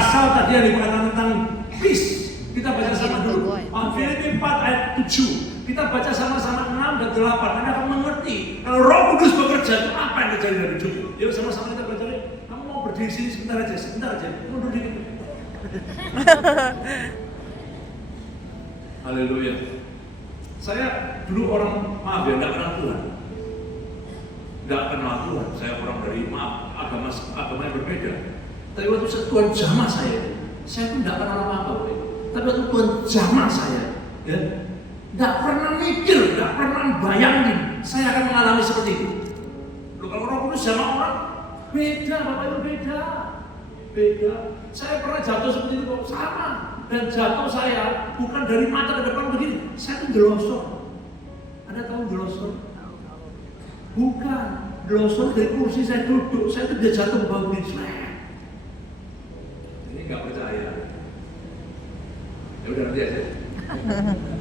pasal tadi yang dikatakan tentang peace. Kita baca sama dulu. Filipi 4 ayat 7. Kita baca sama-sama 6 dan 8. Anda akan mengerti kalau Roh Kudus bekerja itu apa yang terjadi dalam hidupmu. Yuk sama-sama kita baca. Kamu mau berdiri sini sebentar aja. Mundur dikit. Haleluya. Saya dulu orang, maaf ya, enggak kenal Tuhan. Enggak kenal Tuhan. Saya orang dari agama yang berbeda. Tapi waktu Tuhan jamah saya tuh enggak kenal apa-apa. Tapi waktu Tuhan jamah saya, ya, enggak pernah mikir, enggak pernah bayangin saya akan mengalami seperti itu. Loh, kalau Roh Kudus jamah orang, beda, Bapak Ibu, beda. Saya pernah jatuh seperti itu kok, sama. Dan jatuh saya bukan dari mata ke depan begini, saya tuh gelosor. Anda tahu gelosor? Bukan, gelosor dari kursi saya duduk, saya tuh dia jatuh ke bawah begini. Ini nggak percaya. Ya udah nanti aja.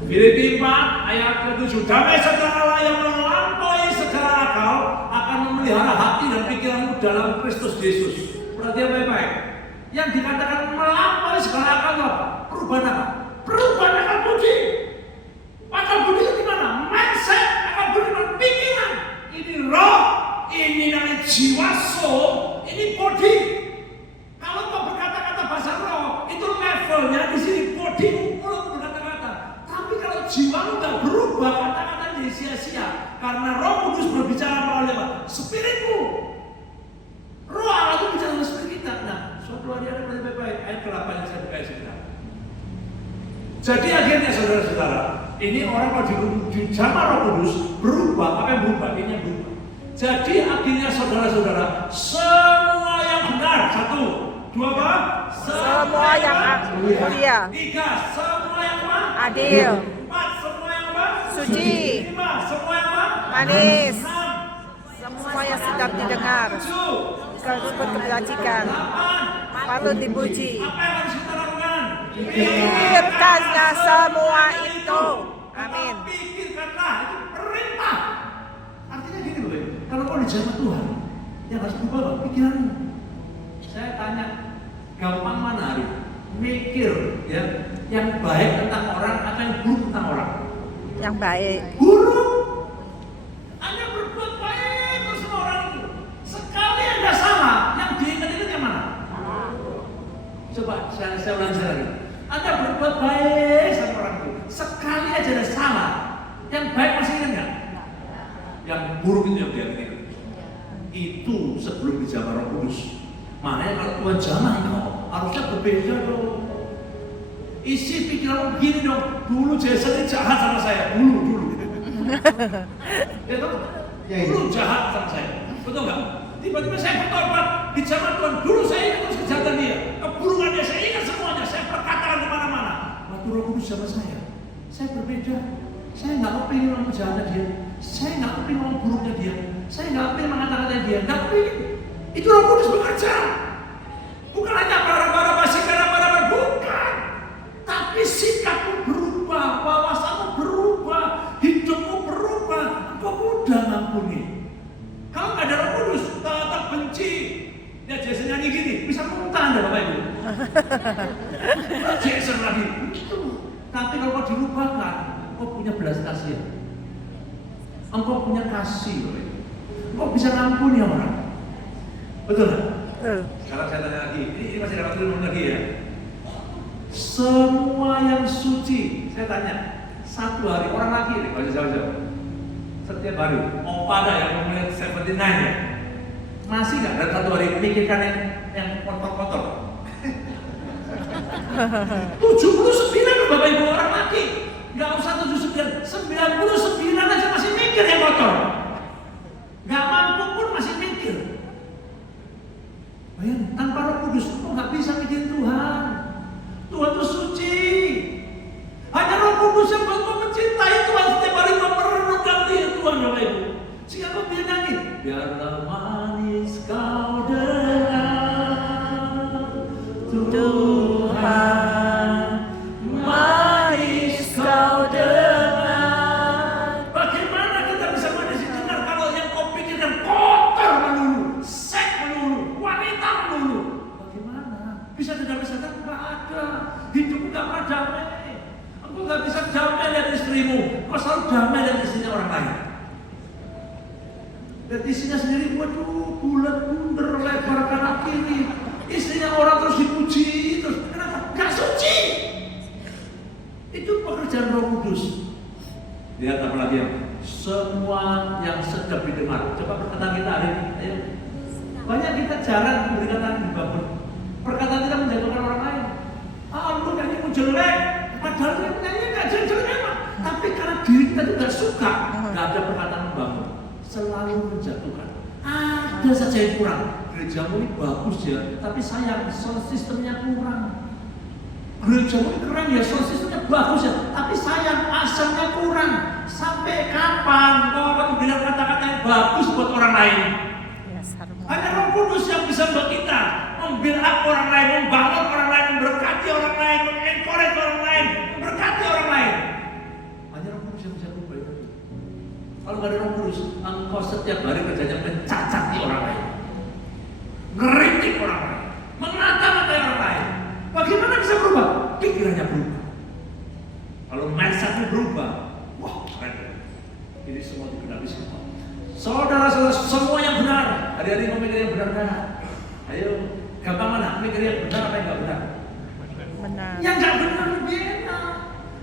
Filipi 4 ayat ke-7. Damai sejahtera Allah yang melampaui segala akal akan memelihara hati dan pikiranmu dalam Kristus Yesus. Perhatian baik-baik. Yang dikatakan melampaui segala akal itu apa? Perubahan apa? Perubahan akal budi. Akal budi itu gimana? Mindset, akal budi itu pikiran. Ini roh, ini namanya jiwa, soul, ini body. Kalau kau berkata-kata bahasa roh, itu levelnya di sini body, mulut berkata-kata. Tapi kalau jiwa lu nggak berubah, kata-kata jadi sia-sia. Karena Roh Kudus berbicara melalui apa? Spiritmu. Roh Allah itu bicara dengan spirit kita. Nah, suatu hari ada baik-baik ayat ke-8 yang saya buka sebentar. Jadi akhirnya saudara-saudara, ini orang kalau di zaman Roh Kudus berubah, apa yang berubah? Ini yang berubah. Jadi akhirnya saudara-saudara, semua yang benar, 1, 2 apa? Semua yang mulia, 3, semua yang apa? adil, 4, semua yang apa? suci, 5, semua yang apa? manis, 6, semua yang sedap didengar, 7, tersebut kebajikan, 8, patut dipuji. apa yang harus kita lakukan? Pikirkanlah semua itu. Amin. Pikirkanlah, itu perintah. Artinya gini loh, kalau kau di zaman Tuhan, yang harus berubah apa? Pikiranmu. Saya tanya, gampang mana hari? Mikir, ya, yang baik tentang orang atau yang buruk tentang orang? Yang baik. Buruk. Anda berbuat baik terus sama orang itu. Sekali Anda salah, yang diingat-ingat yang mana? Coba saya ulangi lagi. Anda berbuat baik sama orang itu. Sekali aja ada salah, yang baik masih ingat nggak? Yang buruk itu yang diingat. Itu sebelum dijamah Roh Kudus. Makanya kalau Tuhan jamah kau, harusnya berbeda dong. Isi pikiranmu begini dong. Dulu Jason ini jahat sama saya. Dulu. Ya toh? Dulu jahat sama saya. Betul nggak? Tiba-tiba saya bertobat di zaman Tuhan. Dulu saya ingat terus kejahatan dia, keburukannya saya ingat semuanya. Saya perkatakan kemana-mana. Waktu Roh Kudus sama saya berbeda. Saya nggak kepingin ngomong kejahatan dia. Saya nggak kepingin ngomong buruknya dia. Saya nggak kepingin mengatakan dia. Nggak kepingin. Itu Roh Kudus bekerja. Bukan hanya bara-bara basi, bara-bara bukan. Tapi sikapmu berubah, wawasanmu berubah, hidupmu berubah. Kau mudah ngampuni. Kalau nggak ada Roh Kudus, tetap benci. Ya Jason nyanyi gini, bisa muntah Anda Bapak Ibu. Jason lagi. Itu. Tapi kalau kau dirubahkan, kau punya belas kasihan. Engkau punya kasih. Kau bisa ngampuni orang. Betul nggak? Sekarang saya tanya lagi, ini masih dapat ilmu lagi ya. Semua yang suci, saya tanya, satu hari orang lagi nih, kalau jauh-jauh, setiap hari, pada yang memulai 79 ya, masih nggak dalam satu hari memikirkan yang kotor-kotor? 79 Bapak Ibu orang lagi, nggak usah 79, 99 aja masih mikir yang kotor, nggak mampu pun masih mikir. Bayang, tanpa Roh Kudus, kok nggak bisa mikirin Tuhan. Tuhan itu suci. Hanya Roh Kudus yang buat kau mencintai Tuhan setiap hari kau merenungkan Tuhan, Bapak Ibu. Sehingga kau bisa nyanyi. Biarlah manis kau dengar Tuhan, manis kau dengar. Bagaimana kita bisa manis dengar kalau yang kau pikirkan kotor melulu, seks melulu, wanita melulu? Bagaimana? Bisa damai setan? Nggak ada. Hidup nggak pernah damai. Engkau nggak bisa damai dari istrimu. Kau selalu damai dari istrinya orang lain. Dan istrinya sendiri, waduh, bulat, bundar, lebar kanan kiri. Istrinya orang terus dipuji, terus kenapa? Nggak suci. Itu pekerjaan Roh Kudus. Lihat apa lagi ya? Semua yang sedap didengar. Coba perkataan kita hari ini. Ayo. Banyak kita jarang memberikan kata dibangun. Perkataan kita menjatuhkan orang lain. Lu nyanyimu jelek. Padahal dia nyanyi nggak jelek emang. Tapi karena diri kita juga suka, nggak ada perkataan membangun. Selalu menjatuhkan. Ada saja yang kurang. Gerejamu ini bagus ya, tapi sayang sound sistemnya kurang. Gerejamu ini keren ya, sound sistemnya bagus ya, tapi sayang asalnya kurang. Sampai kapan kau akan bilang kata-kata yang bagus buat orang lain? Hanya Roh Kudus yang bisa buat kita membuild up orang lain, membangun orang lain, memberkati orang lain, mengencourage orang lain, memberkati orang lain. Hanya Roh Kudus yang bisa berubah itu. Kalau nggak ada Roh Kudus, engkau setiap hari kerjanya mencacati orang lain, ngeritik orang lain, mengata-ngatai orang lain. Bagaimana bisa berubah? Pikirannya berubah. Kalau mindsetnya berubah, wah keren. Ini semua digenapi semua. Saudara-saudara semua yang benar. Hari-hari mau mikir yang benar kan? Ayo, gampang mana? Mikir yang benar apa yang nggak benar? Benar. Yang nggak benar lebih enak.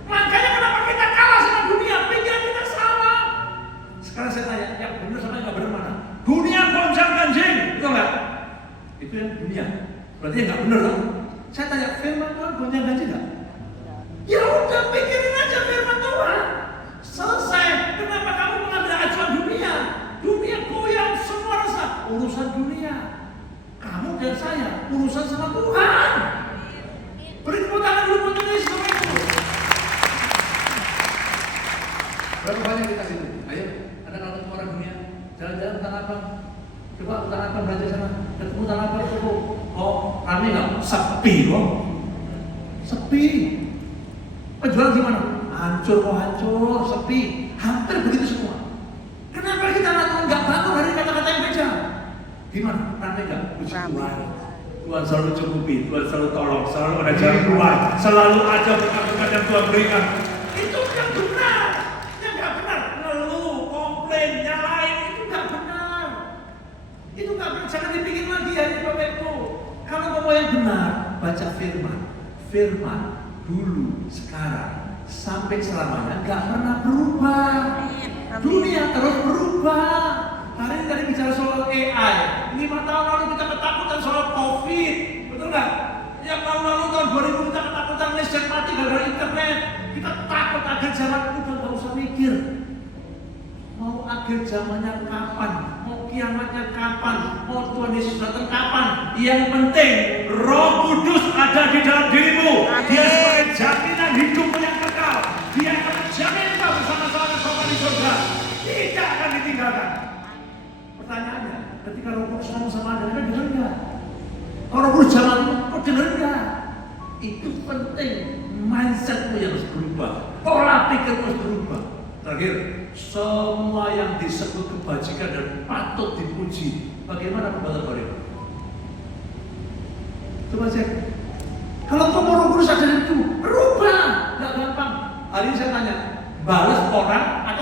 Makanya kenapa kita kalah sama dunia? Pikiran kita salah. Sekarang saya tanya, yang benar sama yang nggak benar mana? Dunia gonjang ganjing, betul nggak? Itu yang dunia. Berarti yang nggak benar kan? Saya tanya, firman Tuhan gonjang ganjing nggak? Ya udah pikirin aja firman Tuhan. Selesai. Kenapa kamu mengambil acuan dunia? Dunia goyang semua rasa. Urusan dunia. Kamu dan saya urusan sama Tuhan. Beri tepuk tangan dulu buat Yesus sama itu. Berapa banyak kita situ? Ayo, ada kalau ketemu orang dunia, jalan-jalan Tanah Abang. Coba Tanah Abang belajar sana. Ketemu Tanah Abang itu, oh rame nggak? Sepi kok. Sepi. Penjualan gimana? Hancur kok hancur, sepi. Hampir begitu semua. Kenapa kita nggak bangun dari kata-kata yang beda? Gimana? Rame nggak? Puji Tuhan. Tuhan selalu cukupi, Tuhan selalu tolong, selalu ada jalan keluar, selalu ada berkat-berkat yang Tuhan berikan. Itu yang benar. Yang nggak benar, ngeluh, komplain, nyalain, itu nggak benar. Itu nggak benar. Jangan dipikir lagi ya, Bapak Ibu. Kalau mau yang benar, baca firman. Firman dulu, sekarang, sampai selamanya nggak pernah berubah. Dunia terus berubah. Hari ini tadi bicara soal AI. 5 tahun lalu kita ketakutan soal COVID, betul nggak? Yang lalu tahun 2000 kita ketakutan listrik mati gara-gara internet. Kita takut akhir zaman, udah nggak usah mikir. Mau akhir zamannya kapan? Mau kiamatnya kapan? Mau Tuhan Yesus datang kapan? Yang penting Roh Kudus ada di dalam dirimu. Dia sebagai jaminan hidupmu yang kekal. Dia akan menjamin kau bersama-sama Bapa di surga. Tidak akan ditinggalkan. Pertanyaannya, ketika Roh Kudus ngomong sama Anda, Anda dengar nggak? Kalau Roh Kudus jalan, kau dengar nggak? Itu penting. Mindsetmu yang harus berubah. Pola pikirmu harus berubah. Terakhir, semua yang disebut kebajikan dan patut dipuji. Bagaimana perbuatan baik? Coba cek. Kalau kau mau Roh Kudus ada itu, berubah. Nggak gampang. Hari ini saya tanya, balas orang